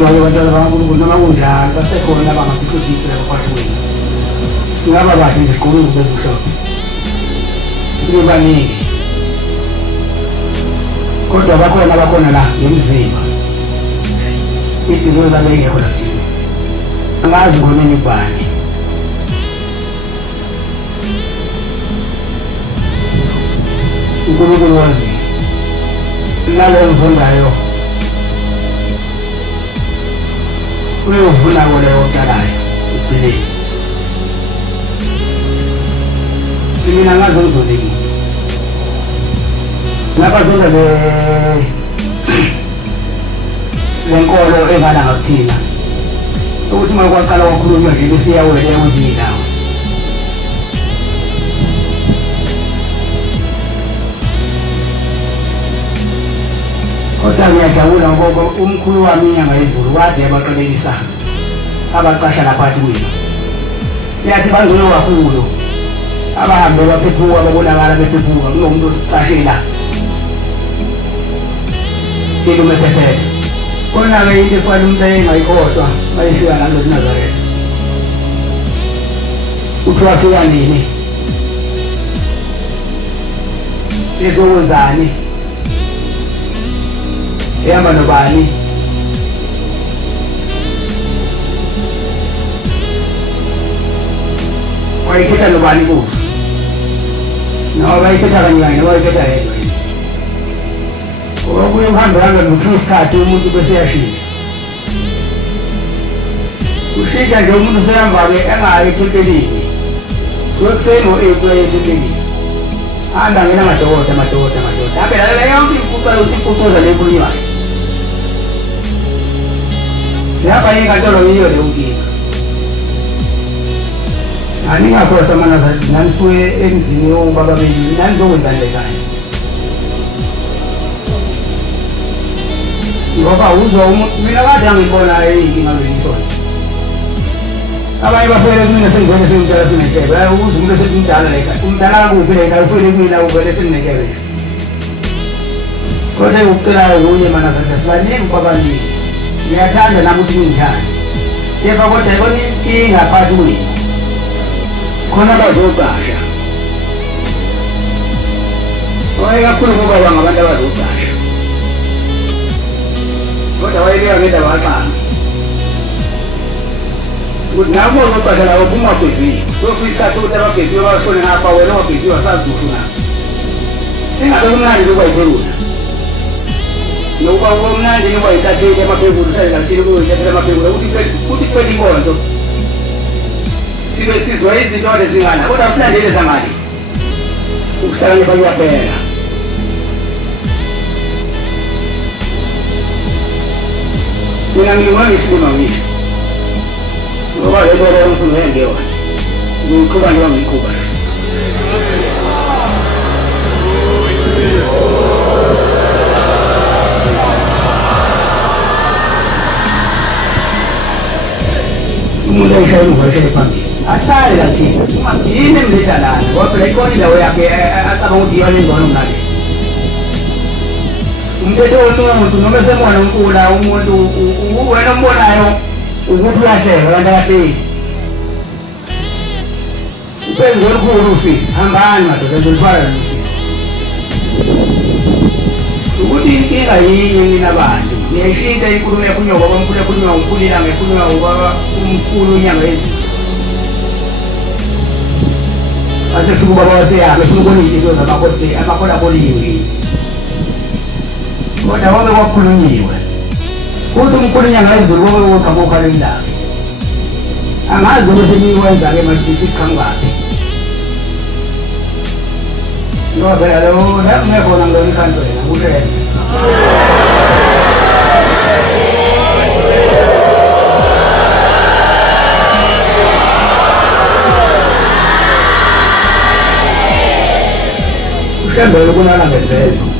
kodwa abantwana bakaNkulunkulu noma kunjalo basekhona abangaphicophile lapha singaba bahle nje siqhubeke bezimhlophe sibe baningi kodwa bakhona la ngemizimba izinto zabe ngekho la kuthina angazi ngonini kubani uNkulunkulu wazi nalo ngizondayo uyovuna wona yotalayo ugcineni mina ngaze ngizolini ngabazonda lenkolo engana ngakuthina ukuthi uma kwaqala kwakhulunywa nje besiyawela kwezindawo kodwa ngiyajabula ngoba umkhulu wami inyanga yezulu kade abaqelekisa abacasha laphathi kwini yathi bangcono kakhulu abahambe baphephuka babonakala bephephuka kunomuntu osicashela ilume phephethe khona-ke into efana umuntu engayikhohlwa bayifika nalo Nazaretha uthi wafika nini ezokwenzani ehamba nobani wayikhetha nobani kusi noma bayikhetha kanyani noma bayikhetha yedwa obuye uhambelanga ngokho isikhathi umuntu bese yashintsha ushintsha nje umuntu usehamba-ke engayi ethempelini sokuseni ngo-8 uya ethempelini hamba ngena amadoda hambe lalela yonke impucuza lenkulunywayo sihamba inkantolo yiyo leyo nkinga aningakhohlwa maNazaretha nanisuke emzini wobaba beni nanizokwenzani lekhaya ngoba uzwa umuntu mina kade angibona inkinga ngisona abanye bafela kumina sengivele sengitshela sinetshebe ukuze umuntu esekumdala lekhaya umdala kuphi lekhaya ufele kumina uvele senginetshebe kodwa ukucelayo kunye maNazaretha sibaningi kwabaningi ngiyathanda nami ukuthi ngithande kepha kodwa yibona inkinga phakathi kwenu khona bazocasha kakhulu ngoba bangabantu abazocasha kodwa wayebeka ngendaba kaxanga ukuthi nabo bazocasha labo kungabheziwe sofika isikhathi ukuthi ababheziwe bashone ngapha wena wabheziwe asazi ukuthi unaphi ingabe kumnandi ukwayiphekula nokuba kumnandi nokuba yintatheli amaphekula uhlale nakuthile kuyo yintatheli amaphekula ukuthi kuphela inkonzo sibe sizwa izinto kade zingana kodwa asilandele zamali ukuhlakanipha kuyaphela mina ngingona isilima ngisho ngoba le nto lenkulu ngengeyona ngiyiqhuba njengoba ngiyiqhuba umuntu ayishayela ungashayela phambili ahlale kathina ungagcine mlethalana ngoba phela ikhona indawo yakhe acabanga ukuthi iyona engcono kunale umthetho womuntu noma esemona unkula umuntu wena ombonayo ukuthi uyahleka kanti akahleki uphenzi olukhulu usizi hambani madoda ezolifana nosizi ukuthi inkinga yinye nina bantu niyayishintsha inkulumo yakhulunywa ngoba umkhulu yakhulunywa umkhulu ilanga yakhulunywa ngoba umkhulu inyanga yezulu asefika ubaba waseyami efuna ukubona iy'nhliziyo amakhola aboliwe kodwa wonke kwakhulunyiwe kuthi umkhulu inyanga yezulu wonke wogqama okhalweni lakhe angazi noma seniyiwenza-ke madisi iqhamukaphi ngoba phela lo ngekhona ngilona ikhansela kushele ushembele kulala ngezenzo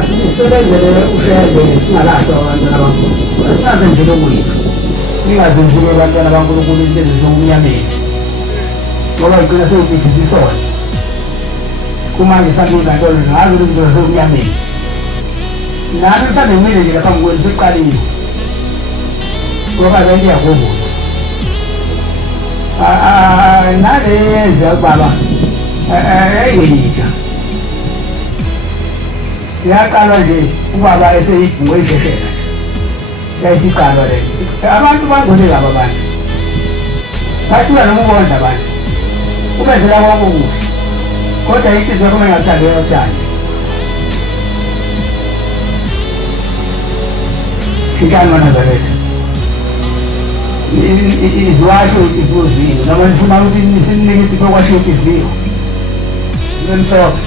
sisebenzele ushembe singalahlwa abantwana bankulunkulu asingazenzeli okwethu ningazenzeli abantwana bankulunkulu izinto ezisekumnyameni ngoba igcina sewubhidliza isona kumanje sanginkantolo ngazi izinto zasekumnyameni nami mhlawumbe kumele nje laphambi kwenu sekuqaliwe ngoba le nto iyakubuza nale yenza ubaba eyintsha yaqalwa nje ubaba eseyibhuku eyisheshela yayisiqalwa le abantu bazole laba bantu bathula noma ubondla abantu ubenzela konke okuhle kodwa inhliziyo yakho engathandi uyathanda shintshani kaNazaretha iziwasho inhliziyo zini noma nifuna ukuthi sinike isipho kwasho inhliziyo nemhlophe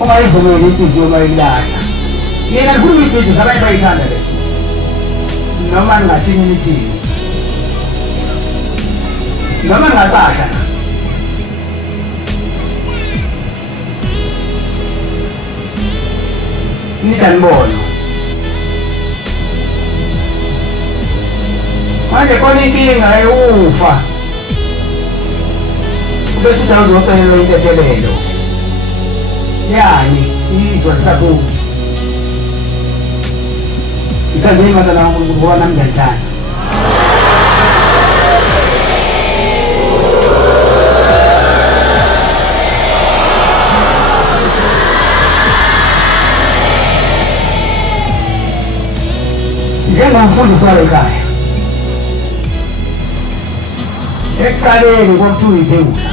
ungayivumeli inhliziyo mayikulahla yena ngikhuluma ibhizinisi abanye bayithanda le noma ningathini nithini noma ningatsasha nidanibono manje khona inkinga yokufa ubese uthi awuzocelelwa intethelelo yani izwa lisakhulu ngithanda imadala kaNkulunkulu ngoba nami ngiyalithanda njengomfundisi walo ekhaya ekuqaleni kokuthiwa iphewula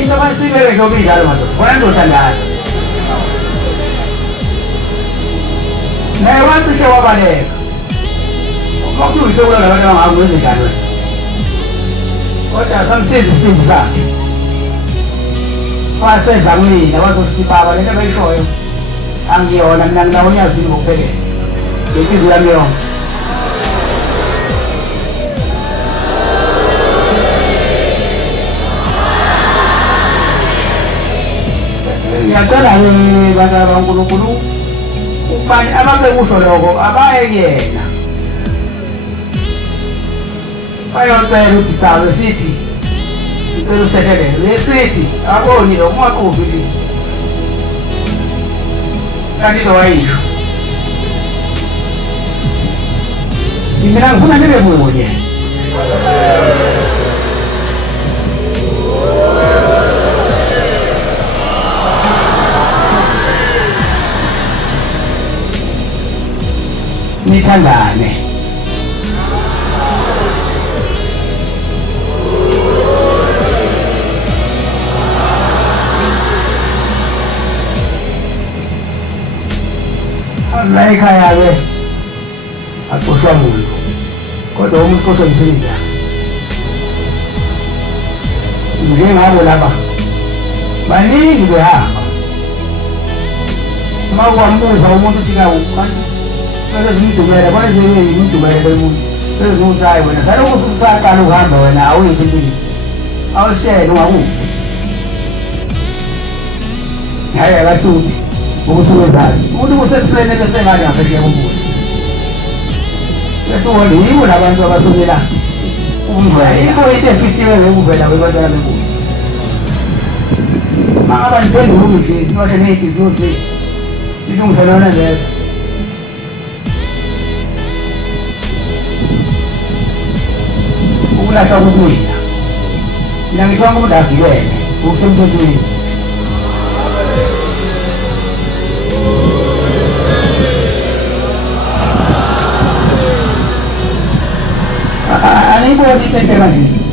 into amasibeke njengoba idlalo madoda bona ndizothandana naye wacishe wabaleka kwakuthiwa iphewula labantu abangahambi ezidlalweni kodwa samsiza isimbi sakhe wasezamile wazoshuthi baba lento abayishoyo angiyona mina nginabo nyazini ngokuphelele ngenhliziyo yami yonke ngiyacela-ke bantwana bakaNkulunkulu ukubani ababekusho lokho abayekuyena bayocela ukuthi cha besithi sicela usithethelele besithi aboni lo ungaquphi nje kanti lo wayisho mina ngifuna nibe munye nithandane la ekhaya-ke axoshwa muntu kodwa umuntu uxoshwa umsebenzi yakhe njengabo laba baningi behamba uma kwambuza umuntu uthi kawu bezimdumela kwazeyimdumele umuntu bezimuthi hayi wena salokhu usaqala ukuhamba wena awuyithi impilo awusitshele ungakuphi hayi akahluphi ukuthi uwezazi umuntu usekusene bese ngani ngaphesheya komuntu bese ubona yibo labantu abasukela ubuvela yikho into efihliwe ngokuvela kwebantwana benkosi mangaba niphenduke nje niwashe ney'hliziyo zenu nilungiselana ngeza ukulahla kokudla mina ngithiwa umuntu avikele ngokusemthethweni aniyiboni into enhle kanje